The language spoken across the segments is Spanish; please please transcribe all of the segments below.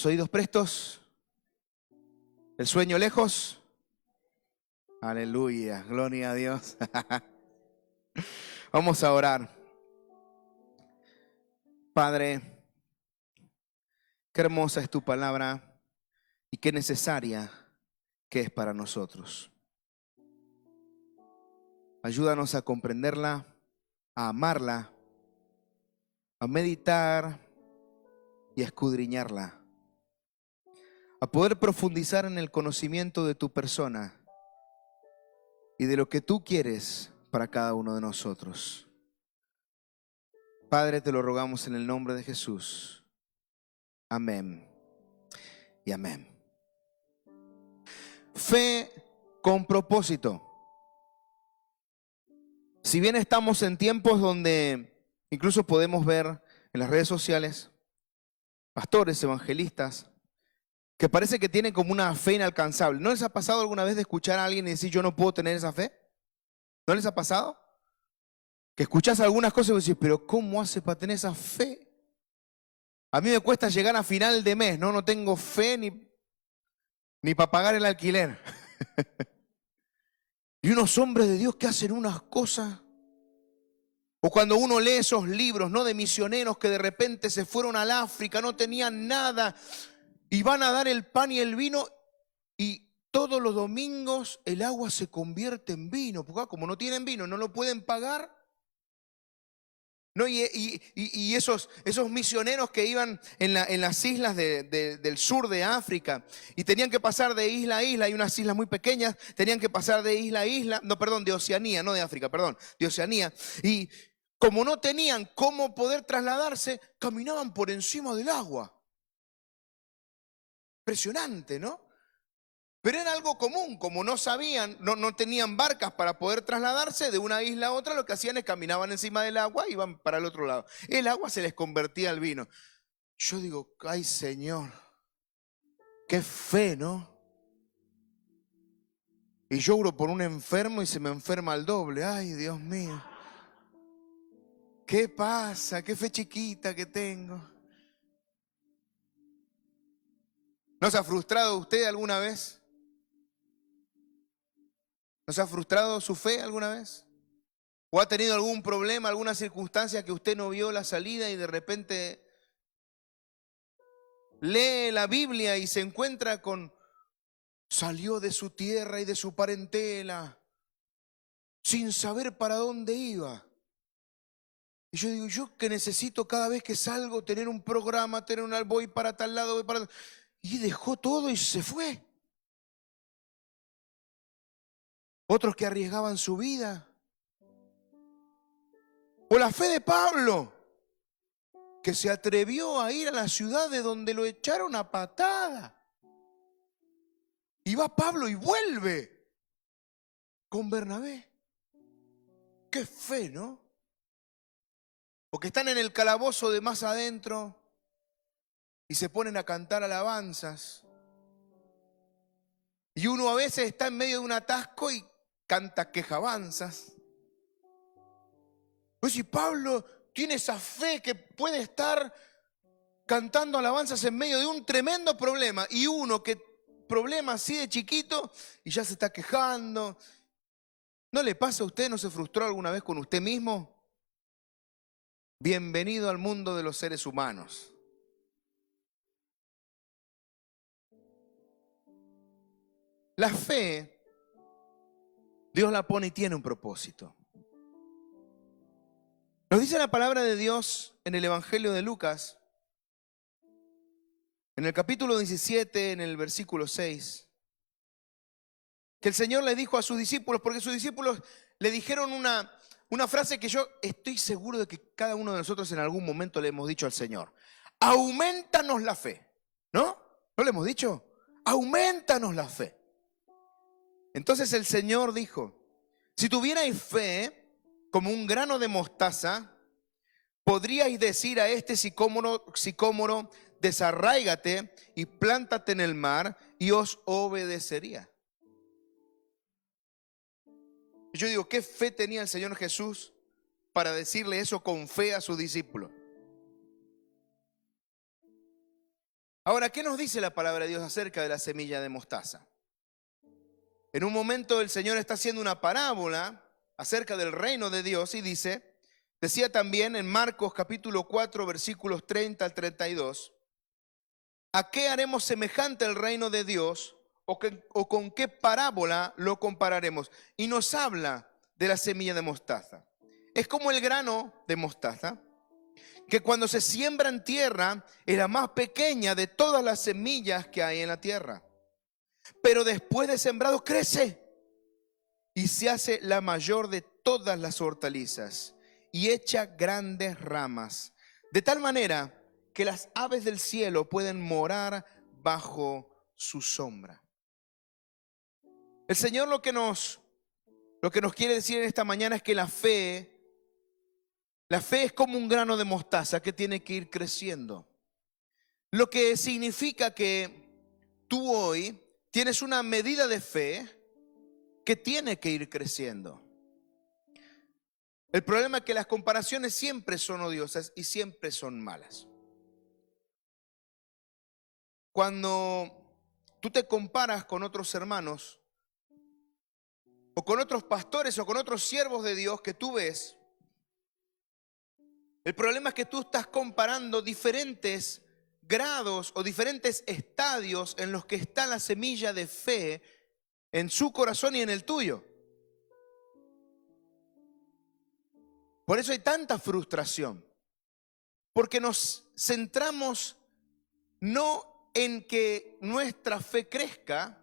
Los oídos prestos, el sueño lejos. Aleluya, gloria a Dios. Vamos a orar. Padre, qué hermosa es tu palabra y qué necesaria que es para nosotros. Ayúdanos a comprenderla, a amarla, a meditar y a escudriñarla, a poder profundizar en el conocimiento de tu persona y de lo que tú quieres para cada uno de nosotros. Padre, te lo rogamos en el nombre de Jesús. Amén y amén. Fe con propósito. Si bien estamos en tiempos donde incluso podemos ver en las redes sociales pastores, evangelistas, que parece que tienen como una fe inalcanzable. ¿No les ha pasado alguna vez de escuchar a alguien y decir yo no puedo tener esa fe? ¿No les ha pasado? Que escuchás algunas cosas y decís, pero ¿cómo hace para tener esa fe? A mí me cuesta llegar a final de mes, no tengo fe ni para pagar el alquiler. Y unos hombres de Dios que hacen unas cosas. O cuando uno lee esos libros, ¿no?, de misioneros que de repente se fueron al África, no tenían nada, y van a dar el pan y el vino, y todos los domingos el agua se convierte en vino, porque como no tienen vino, no lo pueden pagar. ¿No? Y esos misioneros que iban en las islas del sur de África y tenían que pasar de isla a isla, hay unas islas muy pequeñas, tenían que pasar de isla a isla, no, perdón, de Oceanía, no de África, perdón, de Oceanía. Y como no tenían cómo poder trasladarse, caminaban por encima del agua. Impresionante, ¿no? Pero era algo común, como no sabían, no tenían barcas para poder trasladarse de una isla a otra, lo que hacían es caminaban encima del agua y iban para el otro lado. El agua se les convertía al vino. Yo digo, ay Señor, qué fe, ¿no? Y yo oro por un enfermo y se me enferma al doble. Ay, Dios mío. ¿Qué pasa? ¿Qué fe chiquita que tengo? ¿No se ha frustrado usted alguna vez? ¿No se ha frustrado su fe alguna vez? ¿O ha tenido algún problema, alguna circunstancia que usted no vio la salida y de repente lee la Biblia y se encuentra con, salió de su tierra y de su parentela sin saber para dónde iba? Y yo digo, yo que necesito cada vez que salgo tener un programa, tener un voy para tal lado, voy para... Y dejó todo y se fue. Otros que arriesgaban su vida. O la fe de Pablo, que se atrevió a ir a la ciudad de donde lo echaron a patada. Y va Pablo y vuelve con Bernabé. Qué fe, ¿no? O que están en el calabozo de más adentro y se ponen a cantar alabanzas. Y uno a veces está en medio de un atasco y canta quejabanzas. Pues si Pablo tiene esa fe que puede estar cantando alabanzas en medio de un tremendo problema, y uno que problema así de chiquito y ya se está quejando. ¿No le pasa a usted? ¿No se frustró alguna vez con usted mismo? Bienvenido al mundo de los seres humanos. La fe, Dios la pone y tiene un propósito. Nos dice la palabra de Dios en el Evangelio de Lucas, en el capítulo 17, en el versículo 6, que el Señor le dijo a sus discípulos, porque sus discípulos le dijeron una frase que yo estoy seguro de que cada uno de nosotros en algún momento le hemos dicho al Señor: aumentanos la fe. ¿No? ¿No le hemos dicho? Aumentanos la fe. Entonces el Señor dijo, si tuvierais fe como un grano de mostaza, podríais decir a este sicómoro, desarráigate y plántate en el mar, y os obedecería. Yo digo, ¿qué fe tenía el Señor Jesús para decirle eso con fe a sus discípulos? Ahora, ¿qué nos dice la palabra de Dios acerca de la semilla de mostaza? En un momento el Señor está haciendo una parábola acerca del reino de Dios y decía también en Marcos capítulo 4 versículos 30 al 32, ¿a qué haremos semejante el reino de Dios o con qué parábola lo compararemos? Y nos habla de la semilla de mostaza. Es como el grano de mostaza, que cuando se siembra en tierra es la más pequeña de todas las semillas que hay en la tierra. Pero después de sembrado crece y se hace la mayor de todas las hortalizas y echa grandes ramas, de tal manera que las aves del cielo pueden morar bajo su sombra. El Señor lo que nos quiere decir en esta mañana es que la fe es como un grano de mostaza que tiene que ir creciendo. Lo que significa que tú hoy tienes una medida de fe que tiene que ir creciendo. El problema es que las comparaciones siempre son odiosas y siempre son malas. Cuando tú te comparas con otros hermanos o con otros pastores o con otros siervos de Dios que tú ves, el problema es que tú estás comparando diferentes grados o diferentes estadios en los que está la semilla de fe en su corazón y en el tuyo. Por eso hay tanta frustración, porque nos centramos no en que nuestra fe crezca,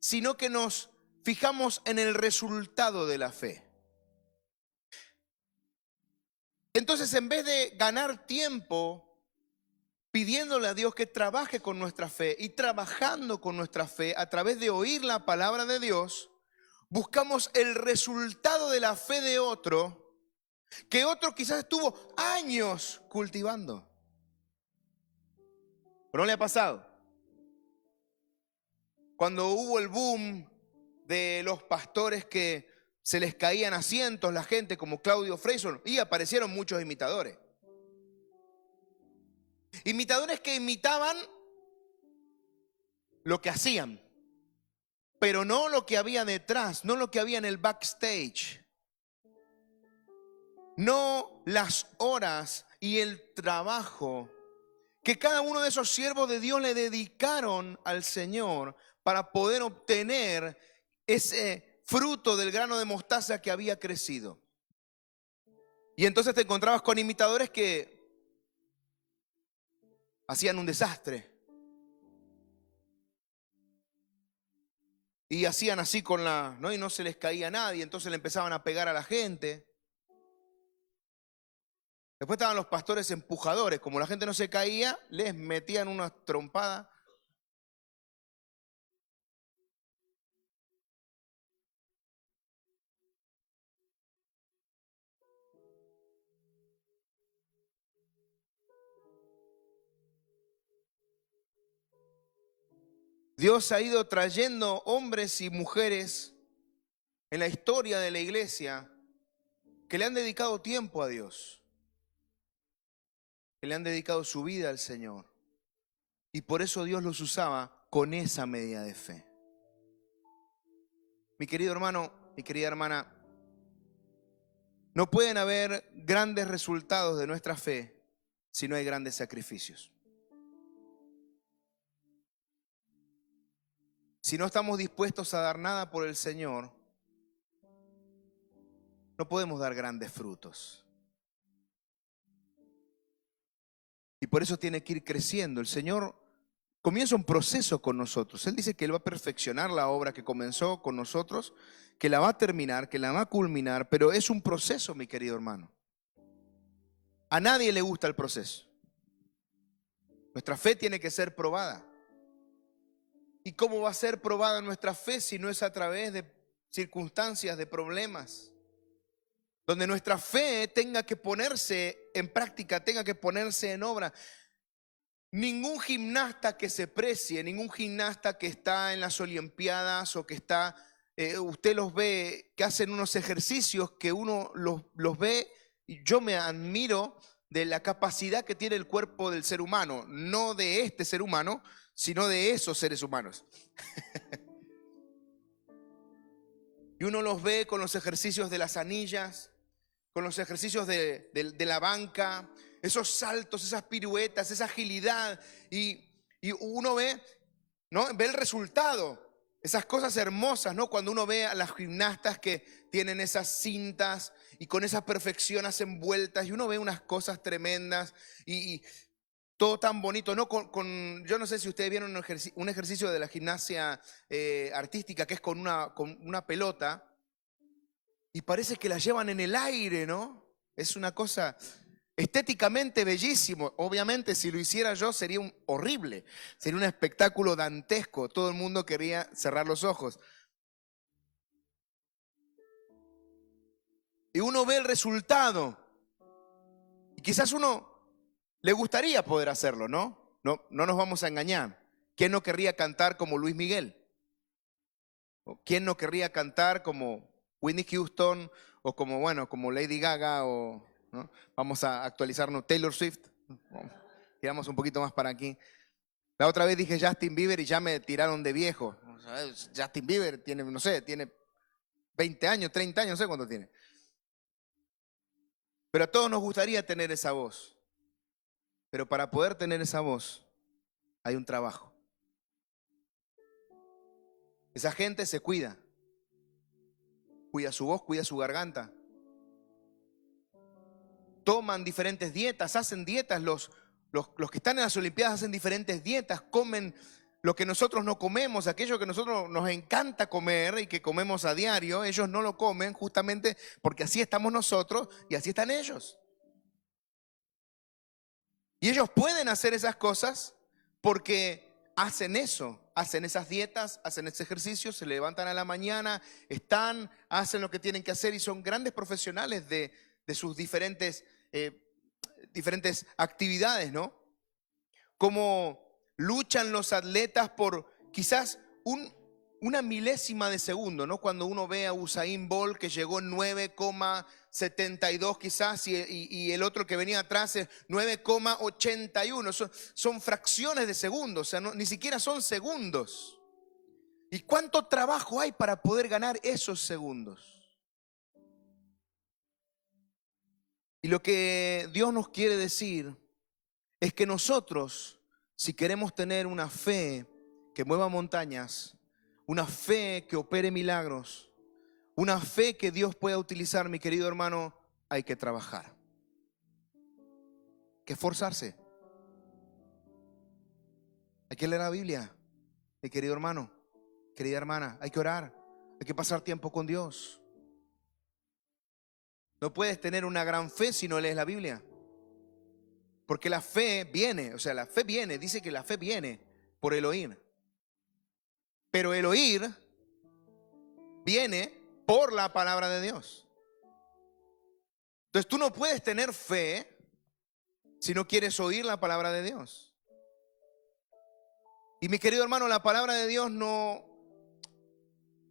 sino que nos fijamos en el resultado de la fe. Entonces, en vez de ganar tiempo pidiéndole a Dios que trabaje con nuestra fe y trabajando con nuestra fe a través de oír la palabra de Dios, buscamos el resultado de la fe de otro, que otro quizás estuvo años cultivando. ¿Pero no le ha pasado? Cuando hubo el boom de los pastores que se les caían asientos la gente como Claudio Freyson, y aparecieron muchos imitadores. Imitadores que imitaban lo que hacían, pero no lo que había detrás, no lo que había en el backstage. No las horas y el trabajo que cada uno de esos siervos de Dios le dedicaron al Señor para poder obtener ese fruto del grano de mostaza que había crecido. Y entonces te encontrabas con imitadores que hacían un desastre. Y hacían así y no se les caía a nadie, entonces le empezaban a pegar a la gente. Después estaban los pastores empujadores, como la gente no se caía, les metían una trompada. Dios ha ido trayendo hombres y mujeres en la historia de la iglesia que le han dedicado tiempo a Dios, que le han dedicado su vida al Señor. Y por eso Dios los usaba con esa medida de fe. Mi querido hermano, mi querida hermana, no pueden haber grandes resultados de nuestra fe si no hay grandes sacrificios. Si no estamos dispuestos a dar nada por el Señor, no podemos dar grandes frutos. Y por eso tiene que ir creciendo. El Señor comienza un proceso con nosotros. Él dice que Él va a perfeccionar la obra que comenzó con nosotros, que la va a terminar, que la va a culminar, pero es un proceso, mi querido hermano. A nadie le gusta el proceso. Nuestra fe tiene que ser probada. ¿Y cómo va a ser probada nuestra fe si no es a través de circunstancias, de problemas? Donde nuestra fe tenga que ponerse en práctica, tenga que ponerse en obra. Ningún gimnasta que se precie, ningún gimnasta que está en las Olimpiadas o que está, usted los ve, que hacen unos ejercicios que uno los ve, y yo me admiro de la capacidad que tiene el cuerpo del ser humano, no de este ser humano, sino de esos seres humanos. Y uno los ve con los ejercicios de las anillas, con los ejercicios de la banca, esos saltos, esas piruetas, esa agilidad. Y uno ve, ¿no? Ve el resultado, esas cosas hermosas, ¿no? Cuando uno ve a las gimnastas que tienen esas cintas y con esa perfección hacen vueltas, y uno ve unas cosas tremendas y todo tan bonito, ¿no? Yo no sé si ustedes vieron un ejercicio de la gimnasia artística que es con una pelota y parece que la llevan en el aire, ¿no? Es una cosa estéticamente bellísimo. Obviamente si lo hiciera yo sería horrible, sería un espectáculo dantesco, todo el mundo querría cerrar los ojos. Y uno ve el resultado y quizás uno le gustaría poder hacerlo, ¿no? No nos vamos a engañar. ¿Quién no querría cantar como Luis Miguel? ¿O quién no querría cantar como Whitney Houston o como, bueno, como Lady Gaga o, ¿no? Vamos a actualizarnos, Taylor Swift. Tiramos un poquito más para aquí. La otra vez dije Justin Bieber y ya me tiraron de viejo. O sea, Justin Bieber tiene, no sé, tiene 20 años, 30 años, no sé cuánto tiene. Pero a todos nos gustaría tener esa voz. Pero para poder tener esa voz hay un trabajo. Esa gente se cuida. Cuida su voz, cuida su garganta. Toman diferentes dietas, hacen dietas. Los que están en las Olimpiadas hacen diferentes dietas, comen lo que nosotros no comemos, aquello que nosotros nos encanta comer y que comemos a diario, ellos no lo comen justamente porque así estamos nosotros y así están ellos. Y ellos pueden hacer esas cosas porque hacen eso, hacen esas dietas, hacen ese ejercicio, se levantan a la mañana, hacen lo que tienen que hacer y son grandes profesionales de sus diferentes actividades, ¿no? Como luchan los atletas por quizás una milésima de segundo, ¿no? Cuando uno ve a Usain Bolt que llegó en 9,72 quizás y el otro que venía atrás es 9,81. Son fracciones de segundos, o sea, ni siquiera son segundos. ¿Y cuánto trabajo hay para poder ganar esos segundos? Y lo que Dios nos quiere decir es que nosotros, si queremos tener una fe que mueva montañas, una fe que opere milagros, una fe que Dios pueda utilizar, mi querido hermano, hay que trabajar. Hay que esforzarse. Hay que leer la Biblia, mi querido hermano, querida hermana. Hay que orar, hay que pasar tiempo con Dios. No puedes tener una gran fe si no lees la Biblia. Porque la fe viene, dice que la fe viene por el oír. Pero el oír viene por la palabra de Dios. Entonces tú no puedes tener fe si no quieres oír la palabra de Dios. Y mi querido hermano, la palabra de Dios no,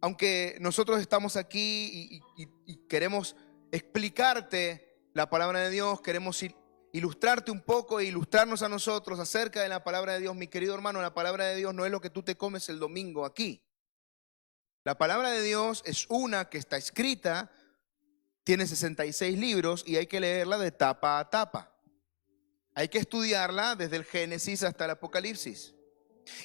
aunque nosotros estamos aquí y queremos explicarte la palabra de Dios, queremos ilustrarte un poco e ilustrarnos a nosotros acerca de la palabra de Dios. Mi querido hermano, la palabra de Dios no es lo que tú te comes el domingo aquí. La palabra de Dios es una que está escrita, tiene 66 libros y hay que leerla de tapa a tapa. Hay que estudiarla desde el Génesis hasta el Apocalipsis.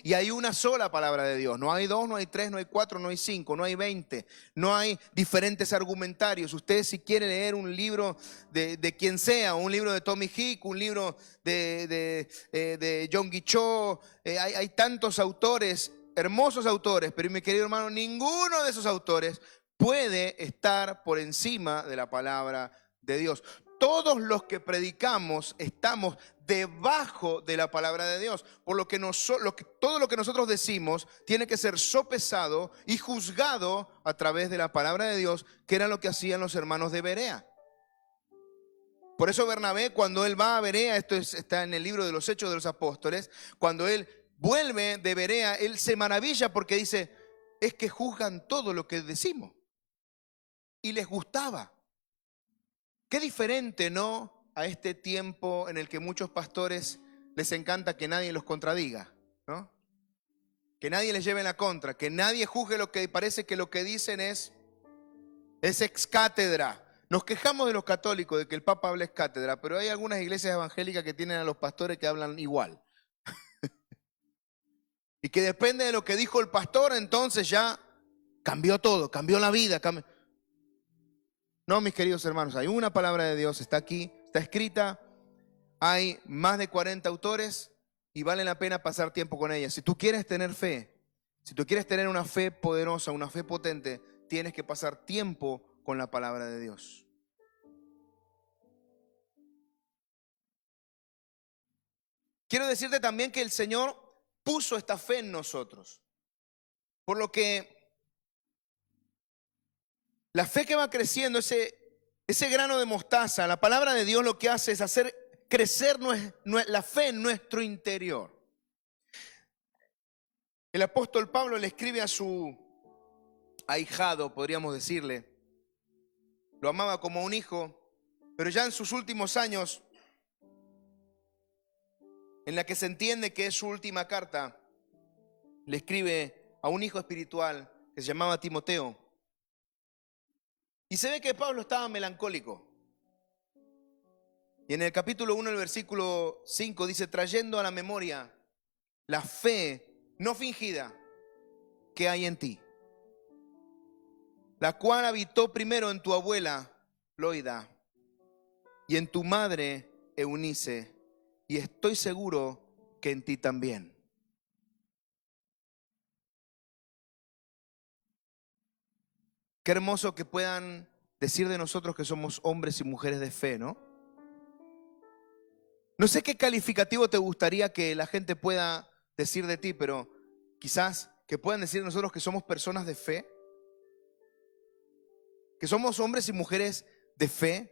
Y hay una sola palabra de Dios. No hay 2, no hay 3, no hay 4, no hay 5, no hay 20. No hay diferentes argumentarios. Usted si quiere leer un libro de quien sea, un libro de Tommy Hick, un libro de John Guichot, hay tantos autores, hermosos autores, pero mi querido hermano, ninguno de esos autores puede estar por encima de la palabra de Dios. Todos los que predicamos estamos debajo de la palabra de Dios, por lo que todo lo que nosotros decimos tiene que ser sopesado y juzgado a través de la palabra de Dios, que era lo que hacían los hermanos de Berea. Por eso Bernabé, cuando él va a Berea, esto está en el libro de los Hechos de los Apóstoles, cuando él vuelve de Berea, él se maravilla porque dice, es que juzgan todo lo que decimos. Y les gustaba. Qué diferente, ¿no? a este tiempo en el que muchos pastores les encanta que nadie los contradiga, ¿no? Que nadie les lleve la contra, que nadie juzgue lo que parece que lo que dicen es ex cátedra. Nos quejamos de los católicos de que el Papa habla ex cátedra, pero hay algunas iglesias evangélicas que tienen a los pastores que hablan igual. Y que depende de lo que dijo el pastor, entonces ya cambió todo, cambió la vida. No, mis queridos hermanos, hay una palabra de Dios, está aquí, está escrita, hay más de 40 autores y vale la pena pasar tiempo con ella. Si tú quieres tener fe, si tú quieres tener una fe poderosa, una fe potente, tienes que pasar tiempo con la palabra de Dios. Quiero decirte también que el Señor puso esta fe en nosotros. Por lo que la fe que va creciendo, ese grano de mostaza, la palabra de Dios lo que hace es hacer crecer la fe en nuestro interior. El apóstol Pablo le escribe a su ahijado, podríamos decirle, lo amaba como un hijo, pero ya en sus últimos años, en la que se entiende que es su última carta, le escribe a un hijo espiritual que se llamaba Timoteo. Y se ve que Pablo estaba melancólico. Y en el capítulo 1, el versículo 5 dice, trayendo a la memoria la fe no fingida que hay en ti, la cual habitó primero en tu abuela Loida y en tu madre Eunice, y estoy seguro que en ti también. Qué hermoso que puedan decir de nosotros que somos hombres y mujeres de fe, ¿no? No sé qué calificativo te gustaría que la gente pueda decir de ti, pero quizás que puedan decir de nosotros que somos personas de fe, que somos hombres y mujeres de fe,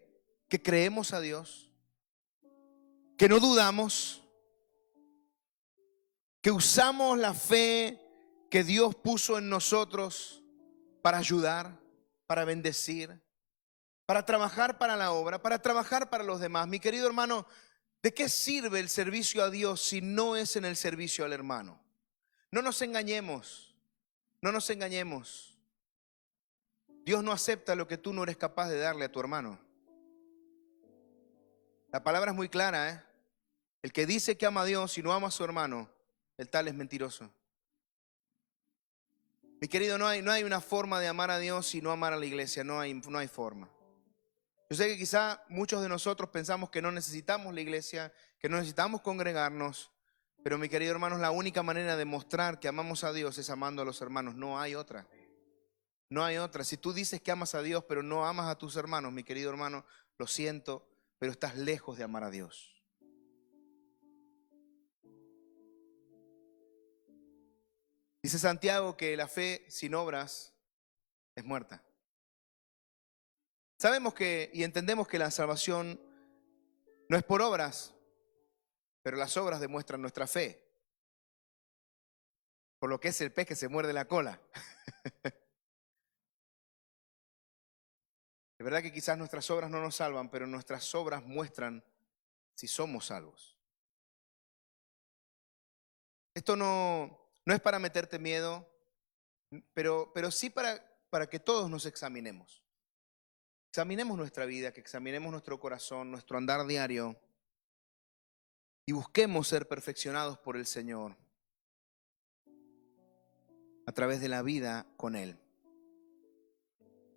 que creemos a Dios, que no dudamos, que usamos la fe que Dios puso en nosotros para ayudar, para bendecir, para trabajar para la obra, para trabajar para los demás. Mi querido hermano, ¿de qué sirve el servicio a Dios si no es en el servicio al hermano? No nos engañemos, no nos engañemos. Dios no acepta lo que tú no eres capaz de darle a tu hermano. La palabra es muy clara, ¿eh? El que dice que ama a Dios y no ama a su hermano, el tal es mentiroso. Mi querido, no hay una forma de amar a Dios y no amar a la iglesia, no hay forma. Yo sé que quizá muchos de nosotros pensamos que no necesitamos la iglesia, que no necesitamos congregarnos, pero mi querido hermano, la única manera de mostrar que amamos a Dios es amando a los hermanos, no hay otra. No hay otra. Si tú dices que amas a Dios, pero no amas a tus hermanos, mi querido hermano, lo siento, pero estás lejos de amar a Dios. Dice Santiago que la fe sin obras es muerta. Sabemos que y entendemos que la salvación no es por obras, pero las obras demuestran nuestra fe. Por lo que es el pez que se muerde la cola. Es verdad que quizás nuestras obras no nos salvan, pero nuestras obras muestran si somos salvos. Esto no es para meterte miedo, pero sí para que todos nos examinemos. Examinemos nuestra vida, que examinemos nuestro corazón, nuestro andar diario y busquemos ser perfeccionados por el Señor a través de la vida con Él.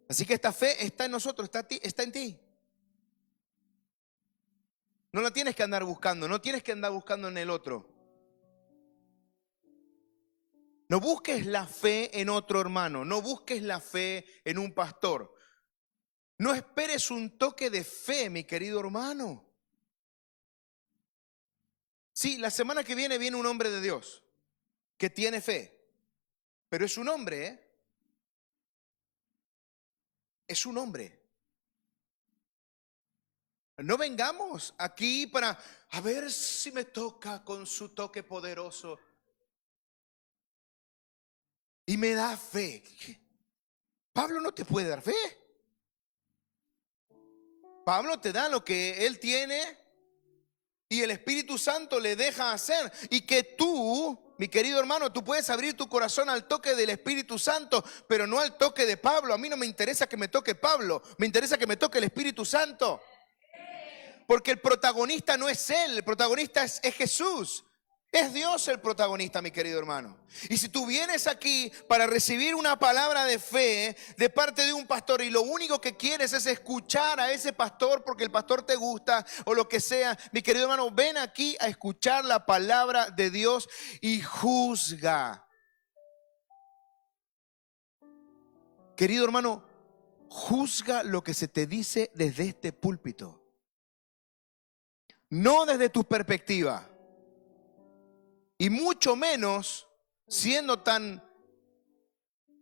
Así que esta fe está en nosotros, está en ti. No la tienes que andar buscando, no tienes que andar buscando en el otro. No busques la fe en otro hermano, no busques la fe en un pastor. No esperes un toque de fe, mi querido hermano. Sí, la semana que viene un hombre de Dios que tiene fe, pero es un hombre, ¿eh? Es un hombre. No vengamos aquí para a ver si me toca con su toque poderoso y me da fe. Pablo no te puede dar fe. Pablo te da lo que él tiene y el Espíritu Santo le deja hacer. Y que tú, mi querido hermano, tú puedes abrir tu corazón al toque del Espíritu Santo, pero no al toque de Pablo. A mí no me interesa que me toque Pablo, me interesa que me toque el Espíritu Santo. Porque el protagonista no es él, el protagonista es Jesús. Es Dios el protagonista, mi querido hermano. Y si tú vienes aquí para recibir una palabra de fe de parte de un pastor y lo único que quieres es escuchar a ese pastor porque el pastor te gusta o lo que sea, mi querido hermano, ven aquí a escuchar la palabra de Dios y juzga. Querido hermano, juzga lo que se te dice desde este púlpito, no desde tu perspectiva. Y mucho menos siendo tan,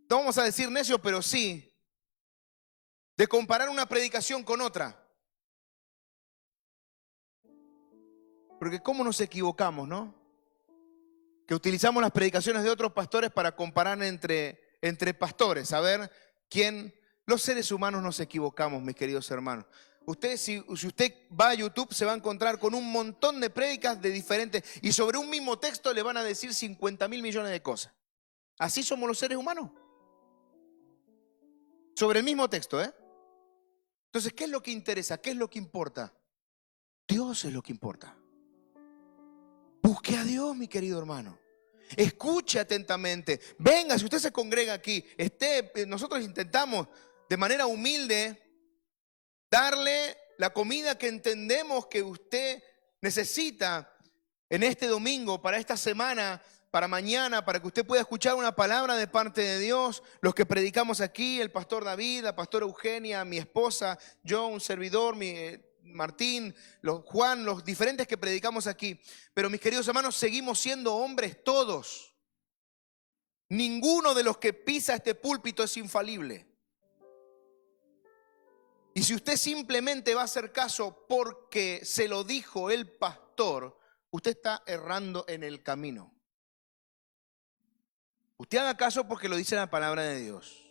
no vamos a decir necio, pero sí, de comparar una predicación con otra. Porque cómo nos equivocamos, ¿no? Que utilizamos las predicaciones de otros pastores para comparar entre pastores. A ver quién, los seres humanos nos equivocamos, mis queridos hermanos. Usted, si usted va a YouTube, se va a encontrar con un montón de prédicas de diferentes, y sobre un mismo texto le van a decir 50.000 millones de cosas. Así somos los seres humanos. Sobre el mismo texto, ¿eh? Entonces, ¿qué es lo que interesa? ¿Qué es lo que importa? Dios es lo que importa. Busque a Dios, mi querido hermano. Escuche atentamente. Venga, si usted se congrega aquí, nosotros intentamos de manera humilde darle la comida que entendemos que usted necesita en este domingo, para esta semana, para mañana, para que usted pueda escuchar una palabra de parte de Dios. Los que predicamos aquí, el pastor David, la pastora Eugenia, mi esposa, yo, un servidor, Martín, Juan, los diferentes que predicamos aquí. Pero mis queridos hermanos, seguimos siendo hombres todos. Ninguno de los que pisa este púlpito es infalible. Y si usted simplemente va a hacer caso porque se lo dijo el pastor, usted está errando en el camino. Usted haga caso porque lo dice la palabra de Dios.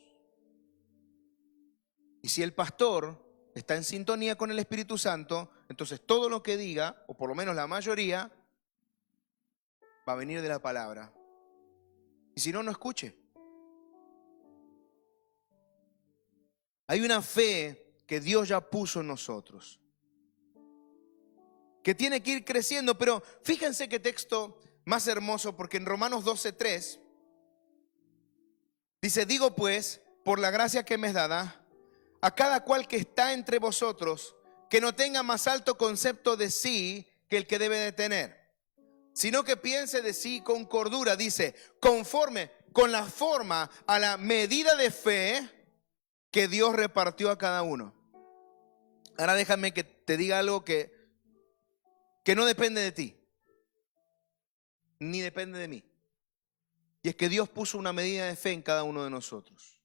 Y si el pastor está en sintonía con el Espíritu Santo, entonces todo lo que diga, o por lo menos la mayoría, va a venir de la palabra. Y si no, no escuche. Hay una fe que Dios ya puso en nosotros, que tiene que ir creciendo. Pero fíjense qué texto más hermoso, porque en Romanos 12:3 dice: digo pues, por la gracia que me es dada, a cada cual que está entre vosotros, que no tenga más alto concepto de sí que el que debe de tener, sino que piense de sí con cordura. Dice, conforme con la forma a la medida de fe que Dios repartió a cada uno. Ahora déjame que te diga algo que no depende de ti, ni depende de mí. Y es que Dios puso una medida de fe en cada uno de nosotros.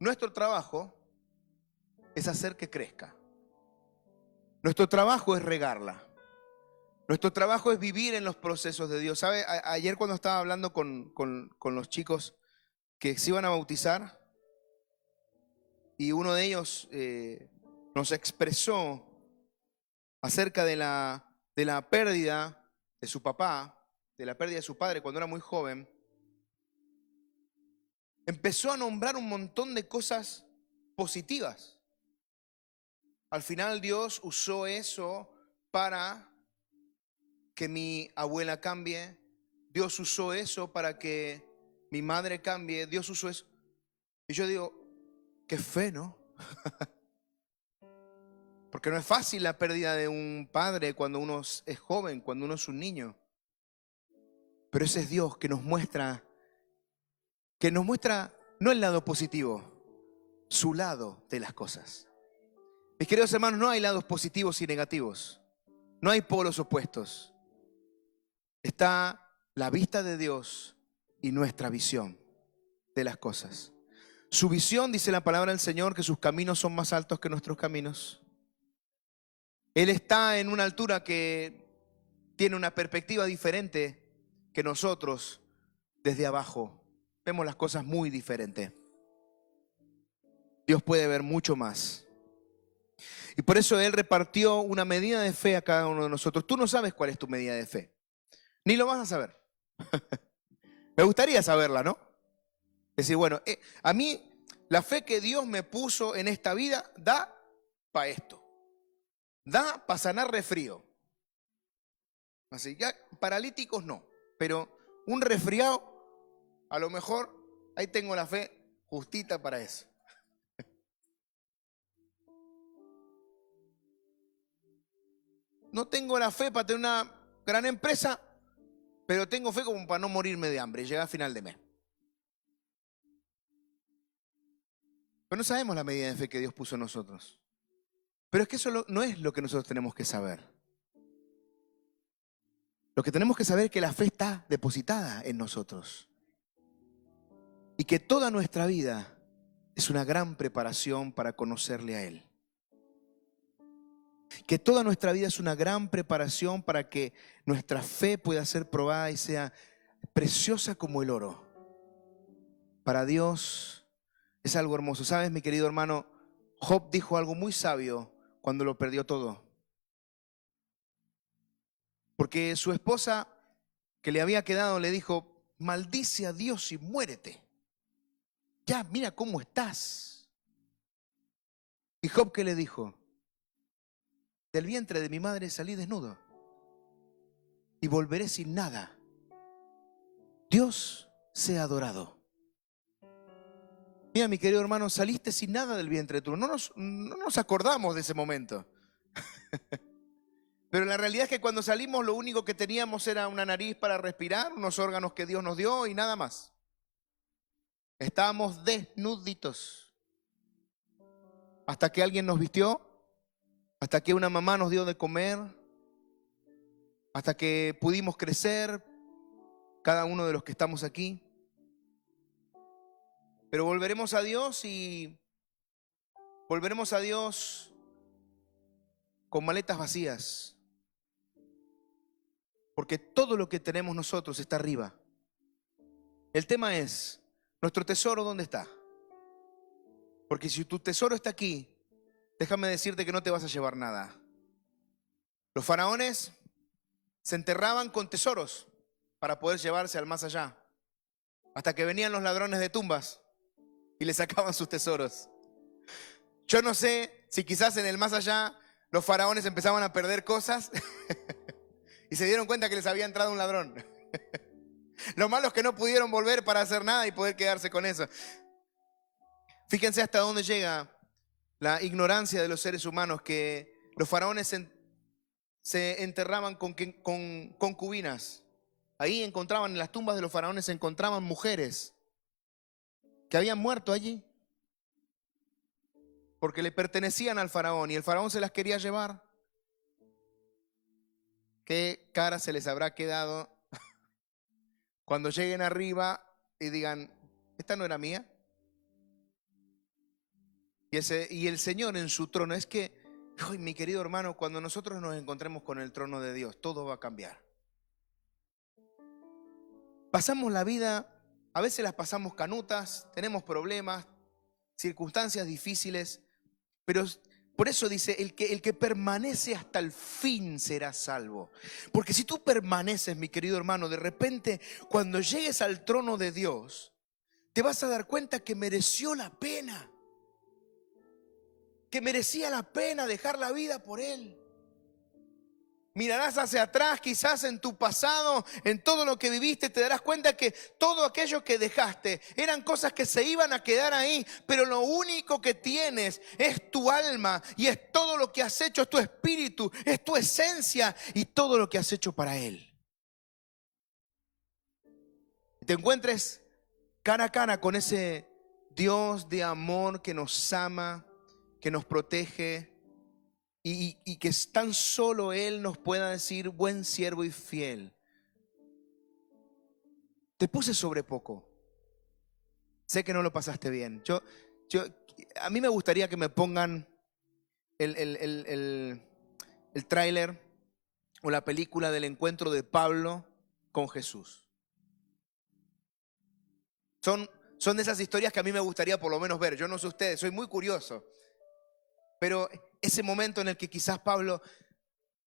Nuestro trabajo es hacer que crezca. Nuestro trabajo es regarla. Nuestro trabajo es vivir en los procesos de Dios. ¿Sabe? Ayer cuando estaba hablando con los chicos que se iban a bautizar, y uno de ellos nos expresó acerca de la pérdida de su papá, de la pérdida de su padre cuando era muy joven, empezó a nombrar un montón de cosas positivas. Al final Dios usó eso para que mi abuela cambie. Dios usó eso para que mi madre cambie. Dios usó eso. Y yo digo, qué fe, ¿no? Porque no es fácil la pérdida de un padre cuando uno es joven, cuando uno es un niño. Pero ese es Dios que nos muestra no el lado positivo, su lado de las cosas. Mis queridos hermanos, no hay lados positivos y negativos. No hay polos opuestos. Está la vista de Dios y nuestra visión de las cosas. Su visión, dice la palabra del Señor, que sus caminos son más altos que nuestros caminos. Él está en una altura que tiene una perspectiva diferente que nosotros desde abajo vemos las cosas muy diferentes. Dios puede ver mucho más. Y por eso Él repartió una medida de fe a cada uno de nosotros. Tú no sabes cuál es tu medida de fe, ni lo vas a saber. Me gustaría saberla, ¿no? Decir, bueno, a mí la fe que Dios me puso en esta vida da para esto. Da para sanar resfrío. Así, ya paralíticos no, pero un resfriado, a lo mejor ahí tengo la fe justita para eso. No tengo la fe para tener una gran empresa, pero tengo fe como para no morirme de hambre y llegar a final de mes. Pero no sabemos la medida de fe que Dios puso en nosotros. Pero es que eso no es lo que nosotros tenemos que saber. Lo que tenemos que saber es que la fe está depositada en nosotros. Y que toda nuestra vida es una gran preparación para conocerle a Él. Que toda nuestra vida es una gran preparación para que nuestra fe pueda ser probada y sea preciosa como el oro. Para Dios es algo hermoso. ¿Sabes, mi querido hermano? Job dijo algo muy sabio cuando lo perdió todo. Porque su esposa que le había quedado le dijo, maldice a Dios y muérete. Ya, mira cómo estás. ¿Y Job qué le dijo? Del vientre de mi madre salí desnudo y volveré sin nada. Dios sea adorado. Mira, mi querido hermano, saliste sin nada del vientre tú. No nos acordamos de ese momento. Pero la realidad es que cuando salimos lo único que teníamos era una nariz para respirar, unos órganos que Dios nos dio y nada más. Estábamos desnuditos. Hasta que alguien nos vistió, hasta que una mamá nos dio de comer, hasta que pudimos crecer, cada uno de los que estamos aquí. Pero volveremos a Dios y volveremos a Dios con maletas vacías. Porque todo lo que tenemos nosotros está arriba. El tema es, ¿nuestro tesoro dónde está? Porque si tu tesoro está aquí, déjame decirte que no te vas a llevar nada. Los faraones se enterraban con tesoros para poder llevarse al más allá. Hasta que venían los ladrones de tumbas y le sacaban sus tesoros. Yo no sé si quizás en el más allá los faraones empezaban a perder cosas y se dieron cuenta que les había entrado un ladrón. Lo malo es que no pudieron volver para hacer nada y poder quedarse con eso. Fíjense hasta dónde llega la ignorancia de los seres humanos, que los faraones se enterraban con concubinas. Ahí encontraban, en las tumbas de los faraones se encontraban mujeres que habían muerto allí porque le pertenecían al faraón y el faraón se las quería llevar. ¿Qué cara se les habrá quedado cuando lleguen arriba y digan, esta no era mía? Y el Señor en su trono, es que, ay, mi querido hermano, cuando nosotros nos encontremos con el trono de Dios, todo va a cambiar. Pasamos la vida, a veces las pasamos canutas, tenemos problemas, circunstancias difíciles, pero por eso dice, el que permanece hasta el fin será salvo. Porque si tú permaneces, mi querido hermano, de repente, cuando llegues al trono de Dios, te vas a dar cuenta que mereció la pena. Que merecía la pena dejar la vida por Él. Mirarás hacia atrás, quizás en tu pasado, en todo lo que viviste, te darás cuenta que todo aquello que dejaste eran cosas que se iban a quedar ahí, pero lo único que tienes es tu alma y es todo lo que has hecho, es tu espíritu, es tu esencia y todo lo que has hecho para Él. Te encuentres cara a cara con ese Dios de amor que nos ama, que nos protege y que tan solo Él nos pueda decir buen siervo y fiel. Te puse sobre poco. Sé que no lo pasaste bien. A mí me gustaría que me pongan el tráiler o la película del encuentro de Pablo con Jesús. Son, son de esas historias que a mí me gustaría por lo menos ver. Yo no sé ustedes, soy muy curioso. Pero ese momento en el que quizás Pablo,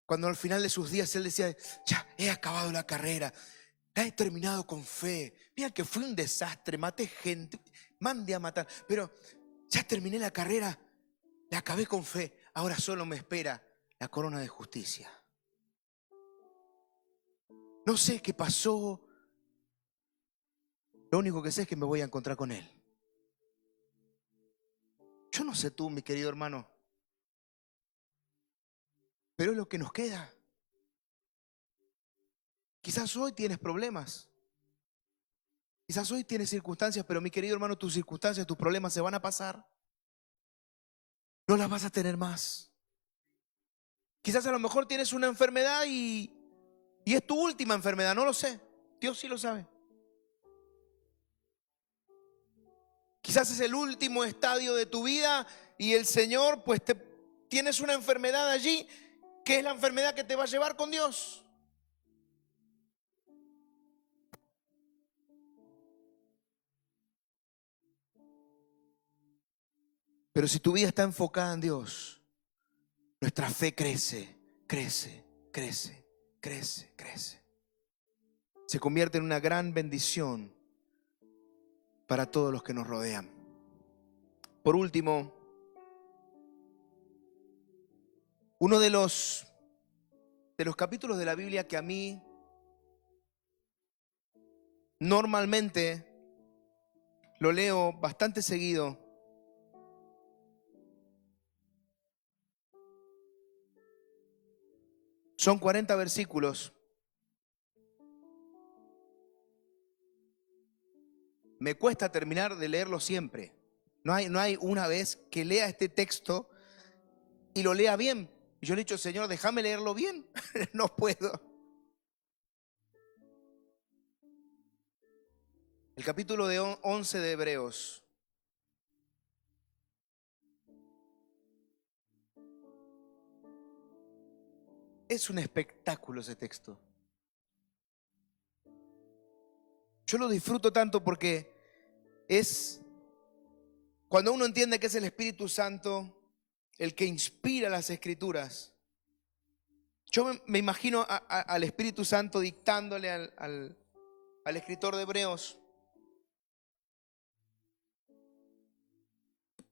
cuando al final de sus días él decía, ya he acabado la carrera, la he terminado con fe. Mira que fui un desastre, maté gente, mandé a matar, pero ya terminé la carrera, la acabé con fe. Ahora solo me espera la corona de justicia. No sé qué pasó, lo único que sé es que me voy a encontrar con él. Yo no sé tú, mi querido hermano, pero es lo que nos queda. Quizás hoy tienes problemas, quizás hoy tienes circunstancias, pero mi querido hermano, tus circunstancias, tus problemas se van a pasar. No las vas a tener más. Quizás a lo mejor tienes una enfermedad y es tu última enfermedad, no lo sé. Dios sí lo sabe. Quizás es el último estadio de tu vida y el Señor, pues tienes una enfermedad allí que es la enfermedad que te va a llevar con Dios. Pero si tu vida está enfocada en Dios, nuestra fe crece, crece, crece, crece, crece. Se convierte en una gran bendición para todos los que nos rodean. Por último, uno de los capítulos de la Biblia que a mí normalmente lo leo bastante seguido, son 40 versículos. Me cuesta terminar de leerlo siempre. No hay una vez que lea este texto y lo lea bien. Y yo le he dicho, Señor, déjame leerlo bien. No puedo. El capítulo de 11 de Hebreos. Es un espectáculo ese texto. Yo lo disfruto tanto porque es cuando uno entiende que es el Espíritu Santo el que inspira las Escrituras. Yo me imagino al Espíritu Santo dictándole al escritor de Hebreos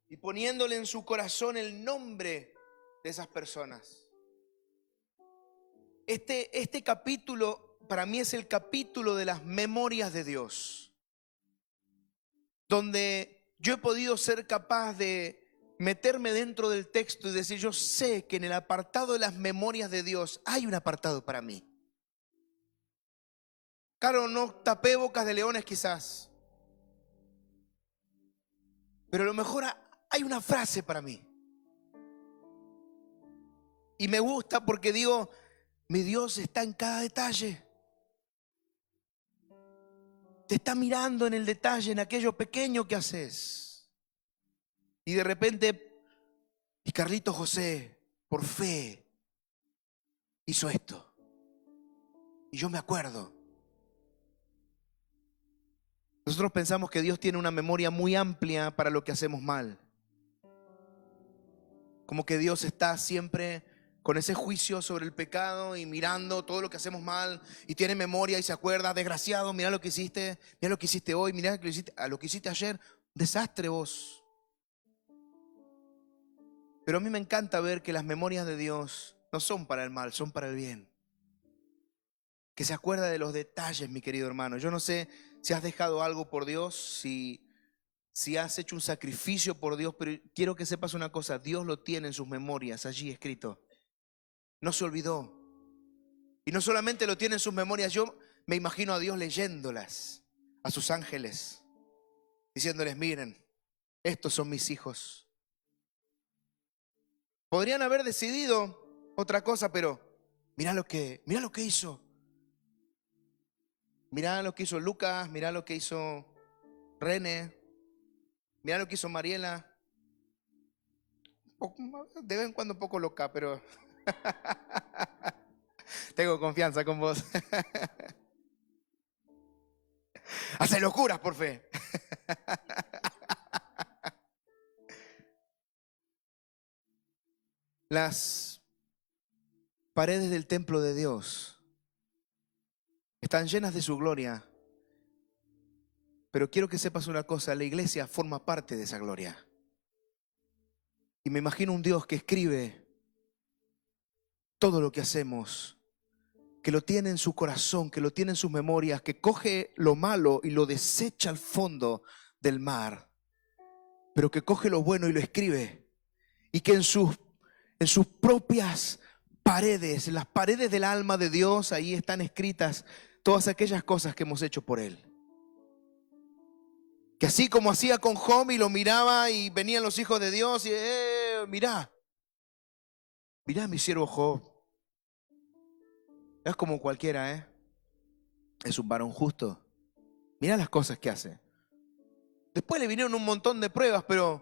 y poniéndole en su corazón el nombre de esas personas. Este capítulo para mí es el capítulo de las memorias de Dios, donde yo he podido ser capaz de meterme dentro del texto y decir, yo sé que en el apartado de las memorias de Dios hay un apartado para mí. Claro, no tapé bocas de leones quizás, pero a lo mejor hay una frase para mí. Y me gusta porque digo, mi Dios está en cada detalle. Te está mirando en el detalle, en aquello pequeño que haces. Y de repente, y Carlito José, por fe, hizo esto. Y yo me acuerdo. Nosotros pensamos que Dios tiene una memoria muy amplia para lo que hacemos mal. Como que Dios está siempre con ese juicio sobre el pecado y mirando todo lo que hacemos mal y tiene memoria y se acuerda, desgraciado, mira lo que hiciste hoy, mira lo que hiciste ayer, desastre vos. Pero a mí me encanta ver que las memorias de Dios no son para el mal, son para el bien. Que se acuerda de los detalles, mi querido hermano. Yo no sé si has dejado algo por Dios, si has hecho un sacrificio por Dios, pero quiero que sepas una cosa, Dios lo tiene en sus memorias allí escrito. No se olvidó. Y no solamente lo tiene en sus memorias, yo me imagino a Dios leyéndolas a sus ángeles, diciéndoles, miren, estos son mis hijos. Podrían haber decidido otra cosa, pero mira lo que hizo. Mira lo que hizo Lucas, mira lo que hizo René, mira lo que hizo Mariela. De vez en cuando un poco loca, pero tengo confianza con vos. Hace locuras por fe. Las paredes del templo de Dios están llenas de su gloria, pero quiero que sepas una cosa, la iglesia forma parte de esa gloria. Y me imagino un Dios que escribe todo lo que hacemos, que lo tiene en su corazón, que lo tiene en sus memorias, que coge lo malo y lo desecha al fondo del mar, pero que coge lo bueno y lo escribe, y que en sus propias paredes, en las paredes del alma de Dios, ahí están escritas todas aquellas cosas que hemos hecho por Él. Que así como hacía con Job y lo miraba y venían los hijos de Dios y mirá mi siervo Job. Es como cualquiera, es un varón justo. Mirá las cosas que hace. Después le vinieron un montón de pruebas, pero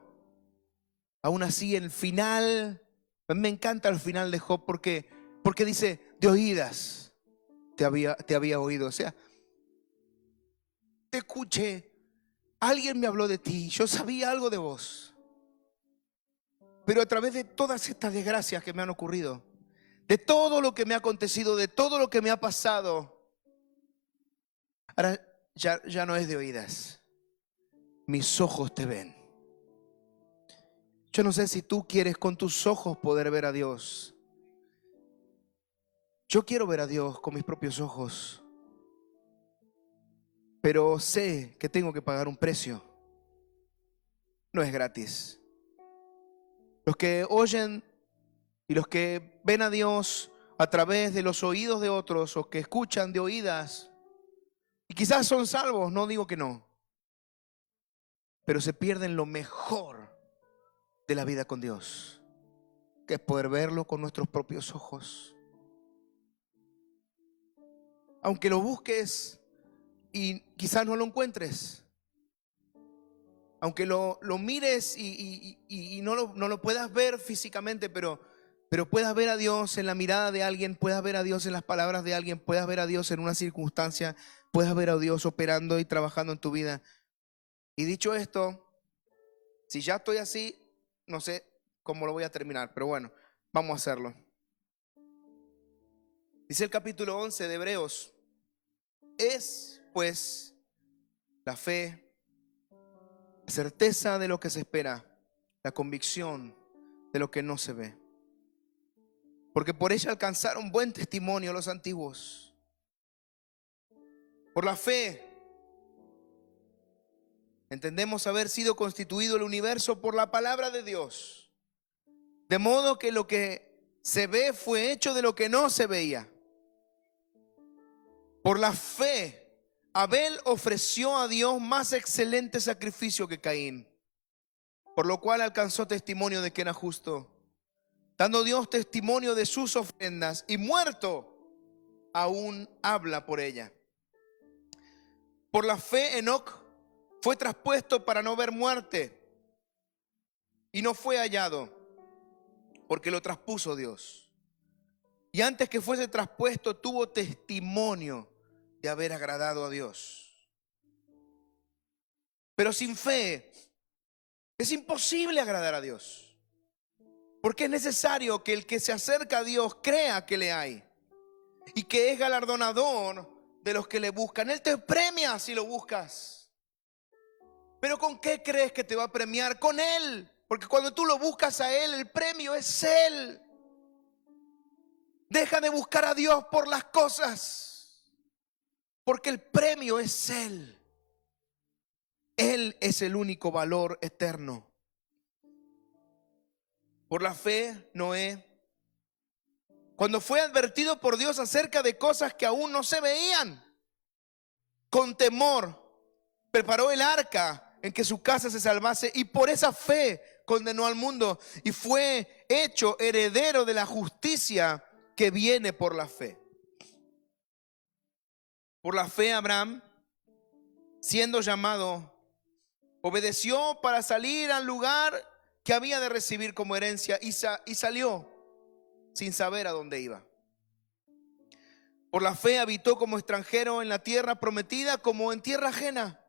aún así el final, me encanta el final de Job porque dice, de oídas te había oído. O sea, te escuché, alguien me habló de ti, yo sabía algo de vos. Pero a través de todas estas desgracias que me han ocurrido, de todo lo que me ha acontecido, de todo lo que me ha pasado, ahora ya no es de oídas. Mis ojos te ven. Yo no sé si tú quieres con tus ojos poder ver a Dios. Yo quiero ver a Dios con mis propios ojos, pero sé que tengo que pagar un precio. No es gratis. Los que oyen y los que ven a Dios a través de los oídos de otros o que escuchan de oídas, y quizás son salvos, no digo que no, pero se pierden lo mejor de la vida con Dios, que es poder verlo con nuestros propios ojos. Aunque lo busques y quizás no lo encuentres, aunque lo mires y no lo puedas ver físicamente, pero puedas ver a Dios en la mirada de alguien, puedas ver a Dios en las palabras de alguien, puedas ver a Dios en una circunstancia, puedas ver a Dios operando y trabajando en tu vida. Y dicho esto, si ya estoy así, no sé cómo lo voy a terminar, pero bueno, vamos a hacerlo. Dice el capítulo 11 de Hebreos: es pues la fe, la certeza de lo que se espera, la convicción de lo que no se ve. Porque por ella alcanzaron buen testimonio los antiguos. Por la fe entendemos haber sido constituido el universo por la palabra de Dios, de modo que lo que se ve fue hecho de lo que no se veía. Por la fe Abel ofreció a Dios más excelente sacrificio que Caín, por lo cual alcanzó testimonio de que era justo, dando Dios testimonio de sus ofrendas, y muerto aún habla por ella. Por la fe Enoc fue traspuesto para no ver muerte, y no fue hallado, porque lo traspuso Dios. Y antes que fuese traspuesto, tuvo testimonio de haber agradado a Dios. Pero sin fe es imposible agradar a Dios, porque es necesario que el que se acerca a Dios crea que le hay y que es galardonador de los que le buscan. Él te premia si lo buscas. Pero ¿con qué crees que te va a premiar? Con Él. Porque cuando tú lo buscas a Él, el premio es Él. Deja de buscar a Dios por las cosas, porque el premio es Él. Él es el único valor eterno. Por la fe, Noé, cuando fue advertido por Dios acerca de cosas que aún no se veían, con temor preparó el arca en que su casa se salvase, y por esa fe condenó al mundo y fue hecho heredero de la justicia que viene por la fe. Por la fe Abraham, siendo llamado, obedeció para salir al lugar que había de recibir como herencia, y salió sin saber a dónde iba. Por la fe habitó como extranjero en la tierra prometida, como en tierra ajena,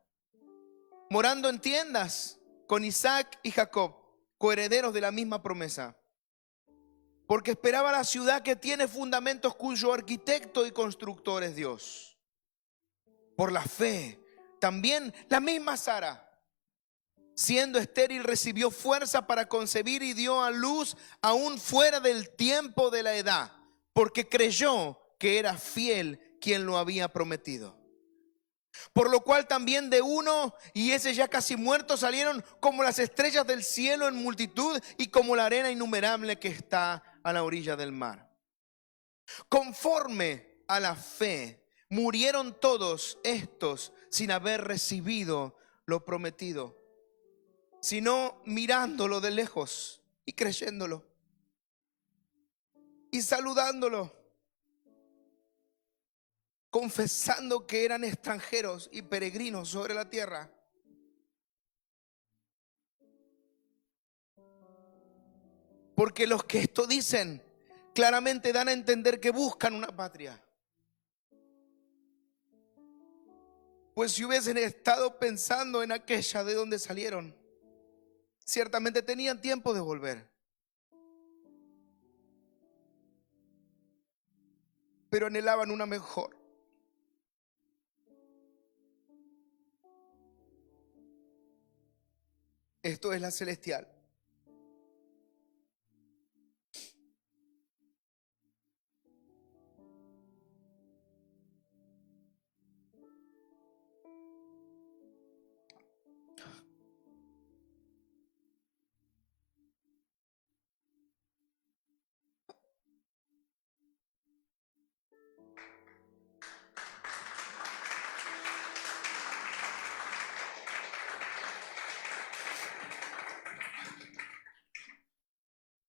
morando en tiendas con Isaac y Jacob, coherederos de la misma promesa. Porque esperaba la ciudad que tiene fundamentos, cuyo arquitecto y constructor es Dios. Por la fe, también la misma Sara, siendo estéril, recibió fuerza para concebir y dio a luz aún fuera del tiempo de la edad, porque creyó que era fiel quien lo había prometido. Por lo cual también de uno, y ese ya casi muerto, salieron como las estrellas del cielo en multitud y como la arena innumerable que está a la orilla del mar. Conforme a la fe, murieron todos estos sin haber recibido lo prometido, sino mirándolo de lejos y creyéndolo y saludándolo, confesando que eran extranjeros y peregrinos sobre la tierra. Porque los que esto dicen claramente dan a entender que buscan una patria. Pues si hubiesen estado pensando en aquella de donde salieron, ciertamente tenían tiempo de volver. Pero anhelaban una mejor. Esto es la celestial.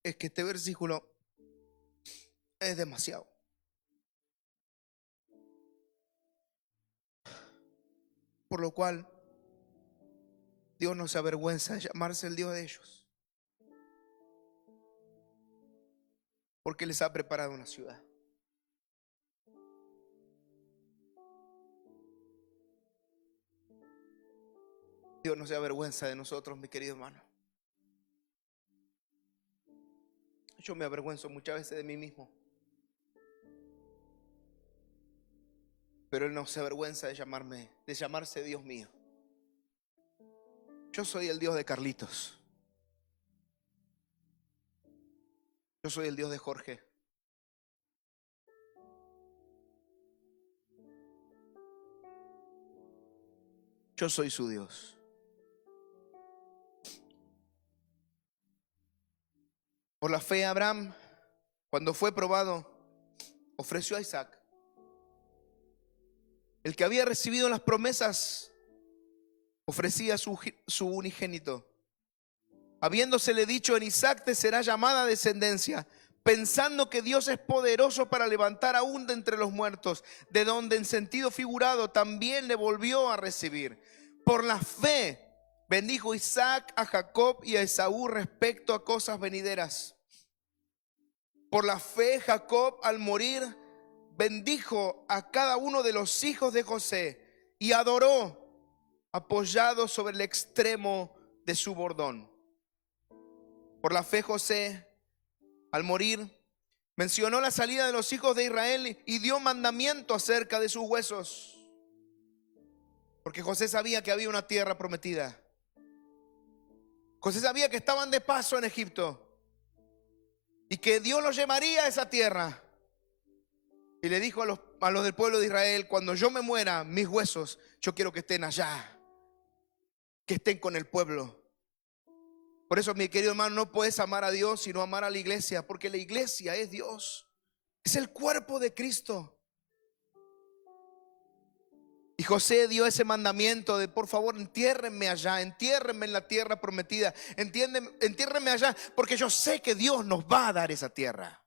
Es que este versículo es demasiado. Por lo cual Dios no se avergüenza de llamarse el Dios de ellos, porque les ha preparado una ciudad. Dios no se avergüenza de nosotros, mi querido hermano. Yo me avergüenzo muchas veces de mí mismo, pero Él no se avergüenza de llamarse Dios mío. Yo soy el Dios de Carlitos. Yo soy el Dios de Jorge. Yo soy su Dios. Por la fe, Abraham, cuando fue probado, ofreció a Isaac. El que había recibido las promesas ofrecía su unigénito, habiéndosele dicho: en Isaac te será llamada descendencia, pensando que Dios es poderoso para levantar aún de entre los muertos, de donde en sentido figurado también le volvió a recibir. Por la fe bendijo Isaac a Jacob y a Esaú respecto a cosas venideras. Por la fe Jacob, al morir, bendijo a cada uno de los hijos de José y adoró, apoyado sobre el extremo de su bordón. Por la fe José, al morir, mencionó la salida de los hijos de Israel y dio mandamiento acerca de sus huesos, porque José sabía que había una tierra prometida. José sabía que estaban de paso en Egipto y que Dios los llevaría a esa tierra. Y le dijo a los del pueblo de Israel: cuando yo me muera, mis huesos, yo quiero que estén allá, que estén con el pueblo. Por eso, mi querido hermano, no puedes amar a Dios sino amar a la iglesia, porque la iglesia es Dios, es el cuerpo de Cristo. Y José dio ese mandamiento de: por favor, entiérrenme allá, entiérrenme en la tierra prometida, entiérrenme allá, porque yo sé que Dios nos va a dar esa tierra.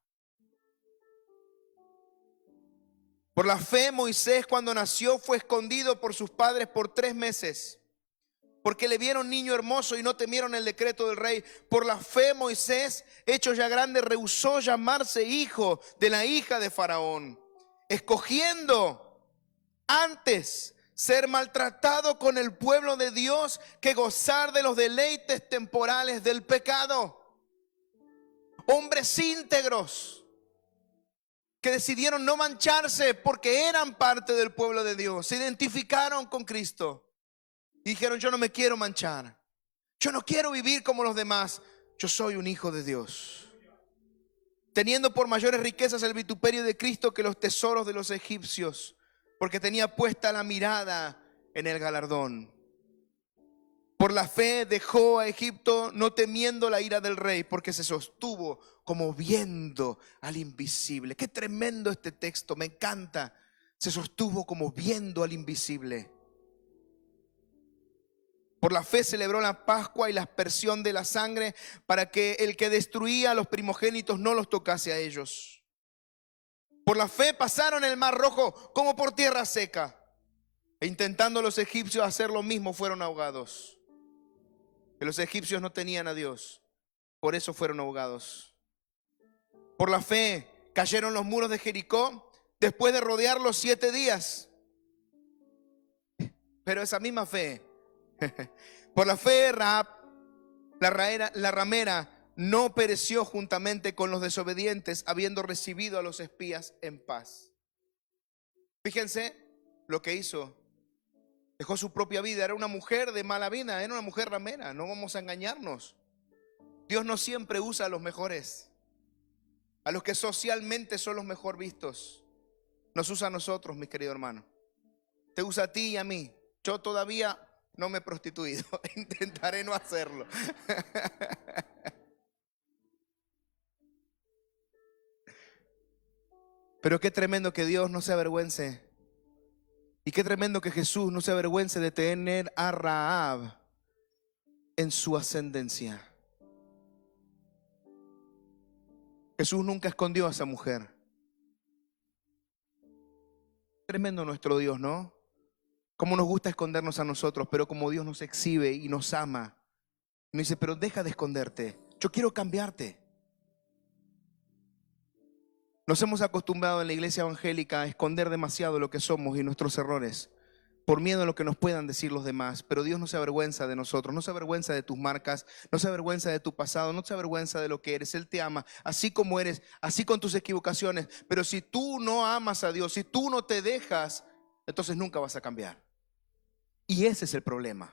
Por la fe Moisés, cuando nació, fue escondido por sus padres por 3 meses, porque le vieron niño hermoso y no temieron el decreto del rey. Por la fe Moisés, hecho ya grande, rehusó llamarse hijo de la hija de Faraón, escogiendo antes ser maltratado con el pueblo de Dios que gozar de los deleites temporales del pecado. Hombres íntegros que decidieron no mancharse porque eran parte del pueblo de Dios. Se identificaron con Cristo y dijeron: yo no me quiero manchar. Yo no quiero vivir como los demás. Yo soy un hijo de Dios. Teniendo por mayores riquezas el vituperio de Cristo que los tesoros de los egipcios, porque tenía puesta la mirada en el galardón. Por la fe dejó a Egipto, no temiendo la ira del rey, porque se sostuvo como viendo al invisible. Qué tremendo este texto, me encanta. Se sostuvo como viendo al invisible. Por la fe celebró la Pascua y la aspersión de la sangre, para que el que destruía a los primogénitos no los tocase a ellos. Por la fe pasaron el mar rojo como por tierra seca, e intentando los egipcios hacer lo mismo, fueron ahogados. Que los egipcios no tenían a Dios, por eso fueron ahogados. Por la fe cayeron los muros de Jericó después de rodearlos 7 días. Pero esa misma fe, por la fe Rahab, la ramera, no pereció juntamente con los desobedientes, habiendo recibido a los espías en paz. Fíjense lo que hizo. Dejó su propia vida. Era una mujer de mala vida, era una mujer ramera. No vamos a engañarnos. Dios no siempre usa a los mejores, a los que socialmente son los mejor vistos. Nos usa a nosotros, mi querido hermano. Te usa a ti y a mí. Yo todavía no me he prostituido. Intentaré no hacerlo. Pero qué tremendo que Dios no se avergüence. Y qué tremendo que Jesús no se avergüence de tener a Rahab en su ascendencia. Jesús nunca escondió a esa mujer. Tremendo nuestro Dios, ¿no? Cómo nos gusta escondernos a nosotros, pero como Dios nos exhibe y nos ama. Nos dice: pero deja de esconderte. Yo quiero cambiarte. Nos hemos acostumbrado en la iglesia evangélica a esconder demasiado lo que somos y nuestros errores, por miedo a lo que nos puedan decir los demás. Pero Dios no se avergüenza de nosotros, no se avergüenza de tus marcas, no se avergüenza de tu pasado, no se avergüenza de lo que eres. Él te ama así como eres, así con tus equivocaciones. Pero si tú no amas a Dios, si tú no te dejas, entonces nunca vas a cambiar. Y ese es el problema.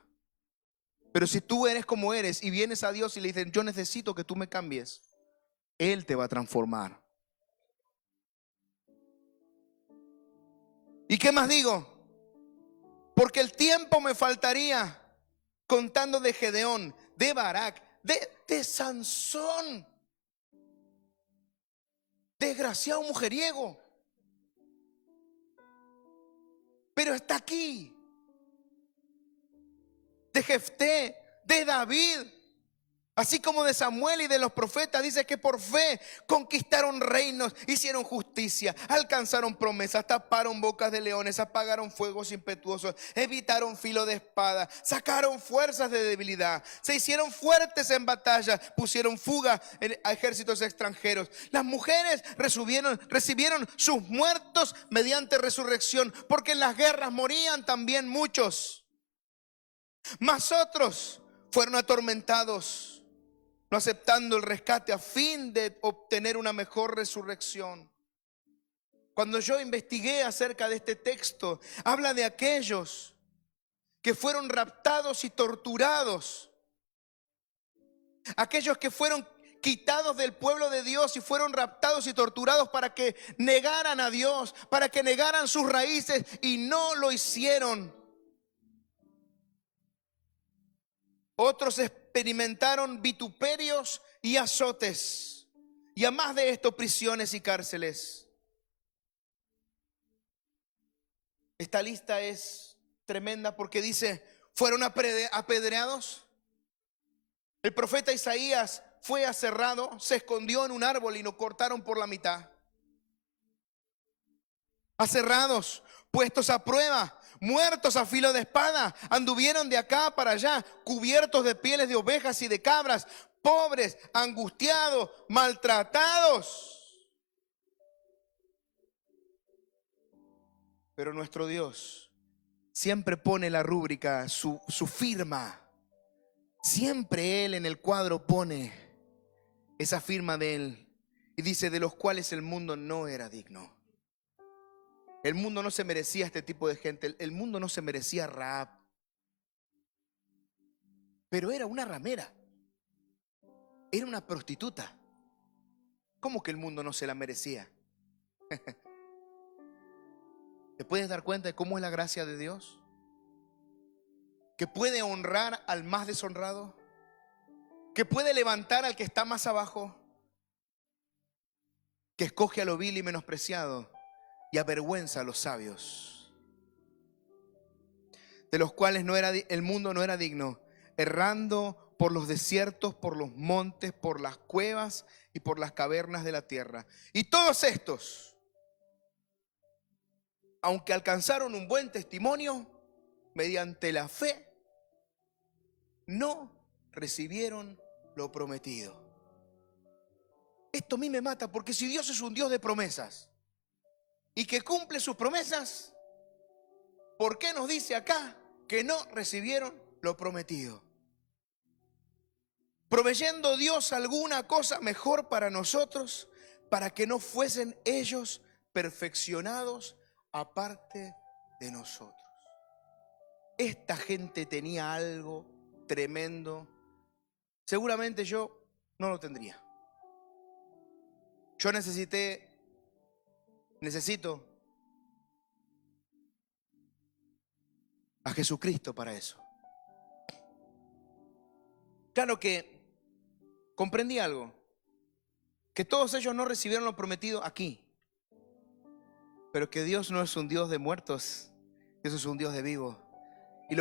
Pero si tú eres como eres y vienes a Dios y le dices: yo necesito que tú me cambies, Él te va a transformar. ¿Y qué más digo? Porque el tiempo me faltaría contando de Gedeón, de Barak, de Sansón. Desgraciado mujeriego. Pero está aquí. De Jefté, de David, así como de Samuel y de los profetas. Dice que por fe conquistaron reinos, hicieron justicia, alcanzaron promesas, taparon bocas de leones, apagaron fuegos impetuosos, evitaron filo de espada, sacaron fuerzas de debilidad, se hicieron fuertes en batalla, pusieron fuga a ejércitos extranjeros. Las mujeres recibieron sus muertos mediante resurrección, porque en las guerras morían también muchos. Mas otros fueron atormentados, no aceptando el rescate a fin de obtener una mejor resurrección. Cuando yo investigué acerca de este texto, habla de aquellos que fueron raptados y torturados, aquellos que fueron quitados del pueblo de Dios y fueron raptados y torturados para que negaran a Dios, para que negaran sus raíces, y no lo hicieron. Otros experimentaron vituperios y azotes, y a más de esto, prisiones y cárceles. Esta lista es tremenda porque dice: fueron apedreados. El profeta Isaías fue aserrado, se escondió en un árbol y lo cortaron por la mitad. Aserrados, puestos a prueba, muertos a filo de espada, anduvieron de acá para allá, cubiertos de pieles de ovejas y de cabras, pobres, angustiados, maltratados. Pero nuestro Dios siempre pone la rúbrica, su firma. Siempre Él en el cuadro pone esa firma de Él. Y dice, de los cuales el mundo no era digno. El mundo no se merecía este tipo de gente. El mundo no se merecía a Rahab. Pero era una ramera. Era una prostituta. ¿Cómo que el mundo no se la merecía? ¿Te puedes dar cuenta de cómo es la gracia de Dios? Que puede honrar al más deshonrado. Que puede levantar al que está más abajo. Que escoge a lo vil y menospreciado y avergüenza a los sabios. De los cuales el mundo no era digno, errando por los desiertos, por los montes, por las cuevas y por las cavernas de la tierra. Y todos estos, aunque alcanzaron un buen testimonio, mediante la fe, no recibieron lo prometido. Esto a mí me mata, porque si Dios es un Dios de promesas y que cumple sus promesas, ¿por qué nos dice acá que no recibieron lo prometido? Proveyendo Dios alguna cosa mejor para nosotros, para que no fuesen ellos perfeccionados aparte de nosotros. Esta gente tenía algo tremendo. Seguramente yo no lo tendría. Yo necesito a Jesucristo para eso. Claro que comprendí algo, que todos ellos no recibieron lo prometido aquí, pero que Dios no es un Dios de muertos, Dios es un Dios de vivos. Y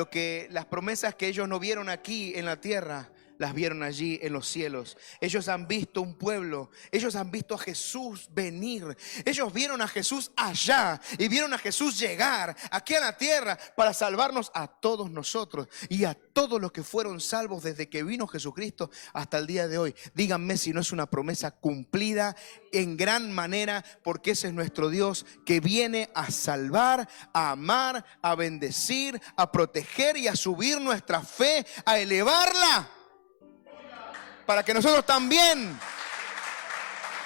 las promesas que ellos no vieron aquí en la tierra, las vieron allí en los cielos. Ellos han visto un pueblo, ellos han visto a Jesús venir, ellos vieron a Jesús allá y vieron a Jesús llegar aquí a la tierra para salvarnos a todos nosotros y a todos los que fueron salvos desde que vino Jesucristo hasta el día de hoy. Díganme si no es una promesa cumplida en gran manera, porque ese es nuestro Dios que viene a salvar, a amar, a bendecir, a proteger y a subir nuestra fe, a elevarla, para que nosotros también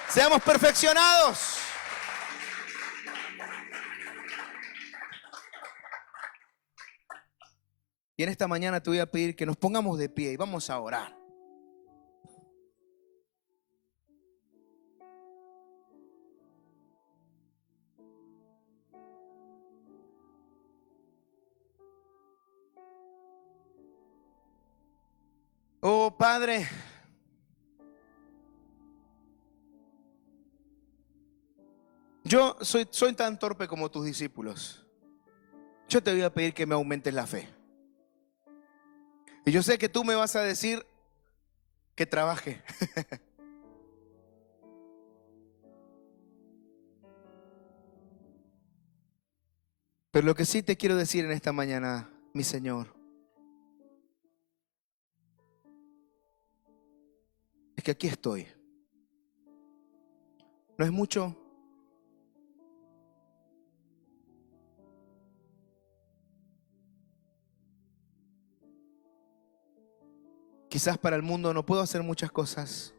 seamos perfeccionados. Y en esta mañana te voy a pedir que nos pongamos de pie y vamos a orar. Oh Padre, yo soy tan torpe como tus discípulos. Yo te voy a pedir que me aumentes la fe. Y yo sé que tú me vas a decir que trabaje. Pero lo que sí te quiero decir en esta mañana, mi Señor, es que aquí estoy. No es mucho. Quizás para el mundo no puedo hacer muchas cosas,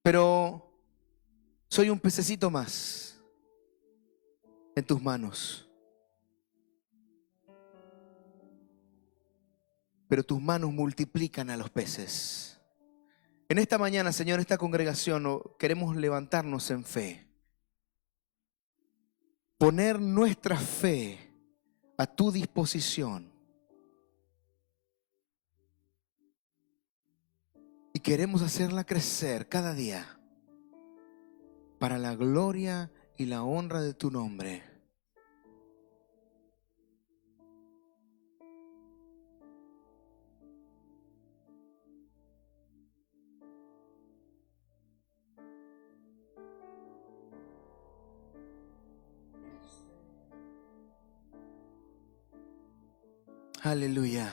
pero soy un pececito más en tus manos. Pero tus manos multiplican a los peces. En esta mañana, Señor, esta congregación queremos levantarnos en fe. Poner nuestra fe a tu disposición. Y queremos hacerla crecer cada día para la gloria y la honra de tu nombre. Aleluya.